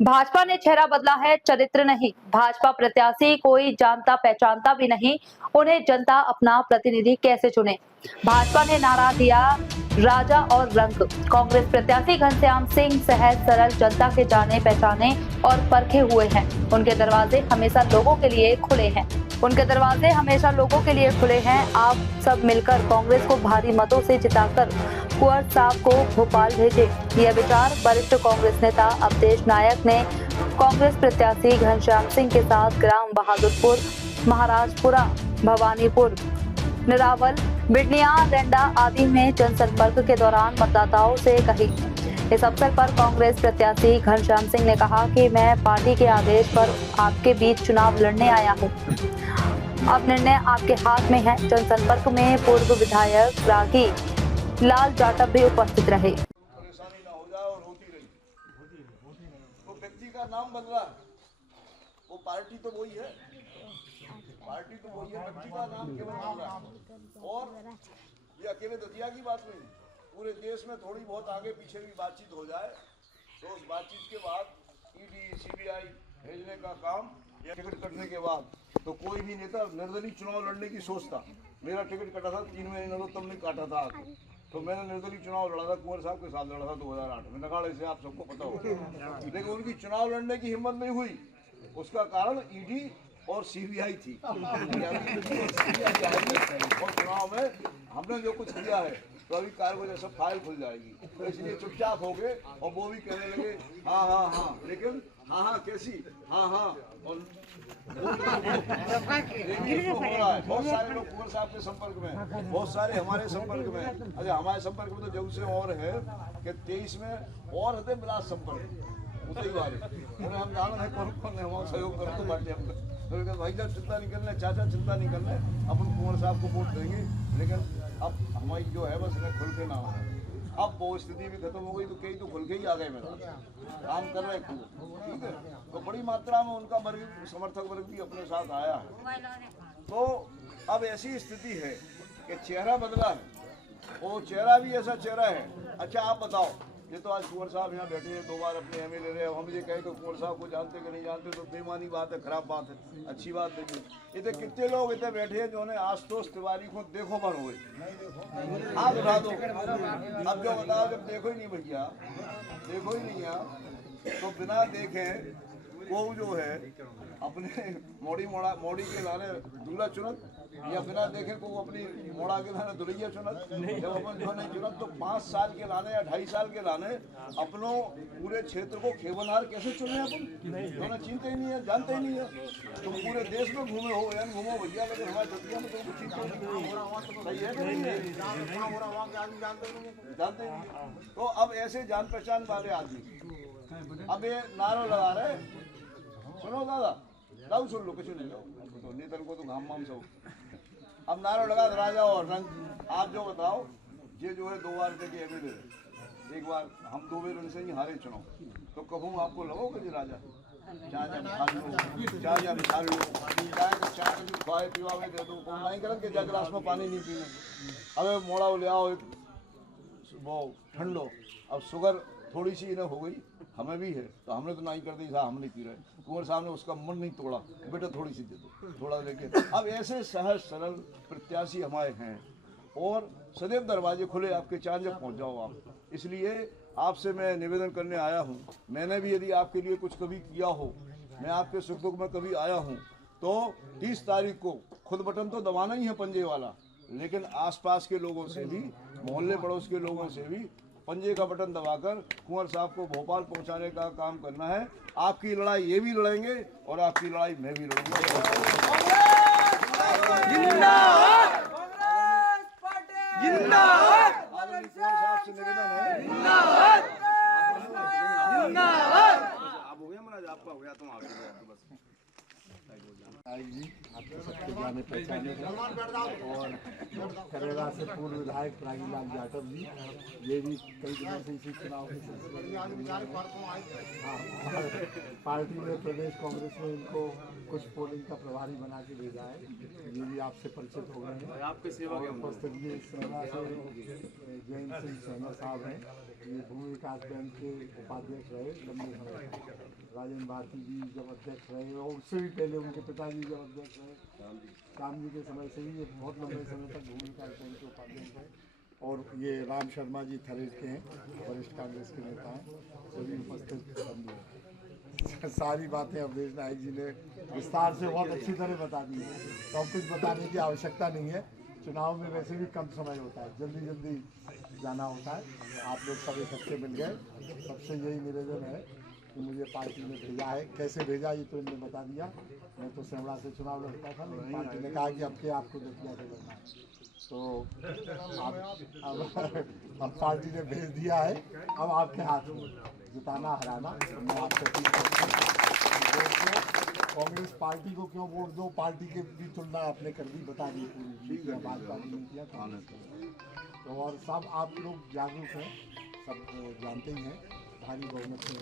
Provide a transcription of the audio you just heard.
भाजपा ने चेहरा बदला है, चरित्र नहीं। भाजपा प्रत्याशी कोई जानता पहचानता भी नहीं, उन्हें जनता अपना प्रतिनिधि कैसे चुने। भाजपा ने नारा दिया, राजा और रंग। कांग्रेस प्रत्याशी घनश्याम सिंह सहज सरल, जनता के जाने पहचाने और परखे हुए हैं। उनके दरवाजे हमेशा लोगों के लिए खुले हैं। आप सब मिलकर कांग्रेस को भारी मतों से जिताकर कुंवर साहब को भोपाल भेजे। यह विचार वरिष्ठ कांग्रेस नेता अवधेश नायक ने कांग्रेस प्रत्याशी घनश्याम सिंह के साथ ग्राम बहादुरपुर, महाराजपुरा, भवानीपुर, निरावल, बिडनिया, रेंडा आदि में जनसंपर्क के दौरान मतदाताओं से कही। इस अवसर पर कांग्रेस प्रत्याशी घनश्याम सिंह ने कहा कि मैं पार्टी के आदेश पर आपके बीच चुनाव लड़ने आया हूं। अब निर्णय आपके हाथ में है। जनसंपर्क में पूर्व विधायक रागी लाल जाटव भी उपस्थित रहे। परेशानी ना हो जाए और होती रही। तो व्यक्ति का नाम बदला, वो पार्टी तो वही है, व्यक्ति का नाम केवल बदला। और ये अकेले दतिया की बात नहीं, पूरे देश में थोड़ी बहुत आगे पीछे भी बातचीत हो जाए तो उस बातचीत के बाद ईडी सीबीआई भेजने का काम या टिकट कटने के बाद तो कोई भी नेता निर्दलीय चुनाव लड़ने की सोचता। मेरा टिकट कटा था 3 महीने नरोत्तम ने काटा था आके, तो मैंने निर्दलीय चुनाव लड़ा था, कुंवर साहब के साथ लड़ा था 2008 में नगाड़े से, आप सबको पता होगा। लेकिन उनकी चुनाव लड़ने की हिम्मत नहीं हुई, उसका कारण ईडी और सीबीआई थी। और चुनाव में हमने जो कुछ किया है तो अभी कागज सब फाइल खुल जाएगी, तो इसलिए चुपचाप हो गए। और वो भी कहने लगे हाँ हाँ हाँ, लेकिन हाँ हाँ कैसी हाँ हाँ। और हो रहा है, बहुत सारे लोग कुंवर साहब के संपर्क में, बहुत सारे हमारे संपर्क में। अच्छा, हमारे संपर्क में तो जब से और है कि 23 में और होते मिलास संपर्क उतई वाले हम जाना है कौन कौन है, वहाँ सहयोग करो तो बांटे हमको। तो भाई जब चिंता नहीं करना, चाचा चिंता नहीं करना, अपन कुंवर साहब को वोट देंगे। लेकिन अब हमारी जो है बस इन्हें खुल के ना है। अब वो स्थिति भी खत्म हो गई तो कई तो खुल के ही आ गए, मेरा काम कर रहे खूब, ठीक है। तो बड़ी मात्रा में उनका वर्ग समर्थक वर्ग भी अपने साथ आया है। तो अब ऐसी स्थिति है कि चेहरा बदला है, वो चेहरा भी ऐसा चेहरा है। अच्छा आप बताओ, ये तो आज कुंवर साहब यहाँ बैठे हैं, 2 बार अपने एमएलए रहे, हम ये कहें तो कुंवर साहब को जानते कि नहीं जानते तो बेईमानी बात है, खराब बात है, अच्छी बात नहीं। इतने कितने लोग इतने बैठे हैं जो ने आशुतोष तिवारी को देखो बन हुए, हाथ उठा दो। अब जो बताओ, जब देखो ही नहीं भैया, देखो ही नहीं आप, तो बिना देखे वो जो है अपने मोड़ी के लाने दूल्हा चुनत, या बिना देखे को अपनी मोड़ा के लाने दुल्हिया चुनत। जब अपन जो नहीं चुनत तो 5 साल के लाने या 2.5 साल के लाने अपनों पूरे क्षेत्र को खेवनहार कैसे चुने अपन, जो चिंते ही नहीं है, जानते ही नहीं है। तो पूरे देश में घूमे हो या घूमो भैया, लेकिन हमारे दतिया में तो चीज सही है कि नहीं है, जानते ही नहीं। तो अब ऐसे जान पहचान वाले आदमी अब ये नारों लगा रहे, सुनो दादा दाऊ सुन लो, कुछ नहीं लो तो नेतन को तो घाम माम सब। अब नारों लगा राजा और रंग। आप जो बताओ, ये जो है 2 बार के एमएलए, एक बार हम 2 बार उनसे ही हारे चुनाव, तो कहूँ आपको लगोगे जी राजा चाय बिछा लो, चाय खाए पिवावे दे दो, नहीं करें कि गिलास में पानी नहीं पीने, अबे मोड़ा ले आओ वो ठंडो। अब शुगर थोड़ी सी इन्हें हो गई, हमें भी है, तो हमने तो नहीं कर दी साहब, हम नहीं पी रहे। कुंवर साहब ने उसका मन नहीं तोड़ा, बेटा थोड़ी सी दे दो, थोड़ा लेके। अब ऐसे सहज सरल प्रत्याशी हमारे हैं और सदैव दरवाजे खुले आपके, चांद जब पहुँच जाओ आप। इसलिए आपसे मैं निवेदन करने आया हूँ, मैंने भी यदि आपके लिए कुछ कभी किया हो, मैं आपके सुख दुख में कभी आया हूँ, तो 30 तारीख को खुद बटन तो दबाना ही है पंजे वाला, लेकिन आसपास के लोगों से भी, मोहल्ले पड़ोस के लोगों से भी पंजे का बटन दबाकर कुंवर साहब को भोपाल पहुंचाने का काम करना है। आपकी लड़ाई ये भी लड़ेंगे और आपकी लड़ाई मैं भी लड़ूंगा। जिंदाबाद जिंदाबाद। कुंवर साहब से निवेदन है, जिंदाबाद जिंदाबाद। आप हो गया महाराज, आपका हो गया, तुम आगे बस। नायक जी आपको सबके जाने पहचाने हैं और करेला से पूर्व विधायक प्रागीलाल जाटव जी, ये भी कई दिनों से इसी चुनाव के सिलसिले में हाँ, पार्टी ने प्रदेश कांग्रेस में इनको कुछ पोलिंग का प्रभारी बना के भेजा है, ये भी आपसे परिचित हो गए हैं। आपके सेवा के उपस्थित ये सेना से जयंत सिंह सेना साहब हैं, ये भूमि विकास बैंक के उपाध्यक्ष रहे लंबे समय तक। राजेंद्र भारती जी जब अध्यक्ष रहे और उससे भी पहले उनके पिताजी जब अध्यक्ष रहे, श्याम जी के समय से ही ये बहुत लंबे समय तक भूमि विकास बैंक के उपाध्यक्ष रहे। और ये राम शर्मा जी थरेट के हैं, वरिष्ठ कांग्रेस के नेता हैं, सभी उपस्थित बंधु हैं। सारी बातें अवधेश नायक जी ने विस्तार से बहुत अच्छी तरह बता दी है, तो अब कुछ बताने की आवश्यकता नहीं है। चुनाव में वैसे भी कम समय होता है, जल्दी जल्दी जाना होता है। आप लोग सब इकट्ठे मिल गए, सबसे यही निवेदन है कि मुझे पार्टी ने भेजा है, कैसे भेजा ये तो इन्होंने बता दिया। मैं तो सेवड़ा से चुनाव लड़ता था, लेकिन पार्टी ने कहा कि आपको दतिया से लड़ना है, तो अब पार्टी ने भेज दिया है, अब आपके हाथ में जिताना हराना। मैं आपसे कांग्रेस पार्टी को क्यों वोट दो, पार्टी के भी तुलना आपने कर दी, बता दी पूरी भाजपा की नीतियाँ। तो और सब आप लोग जागरूक हैं, सब जानते ही हैं, भारी बहुमत से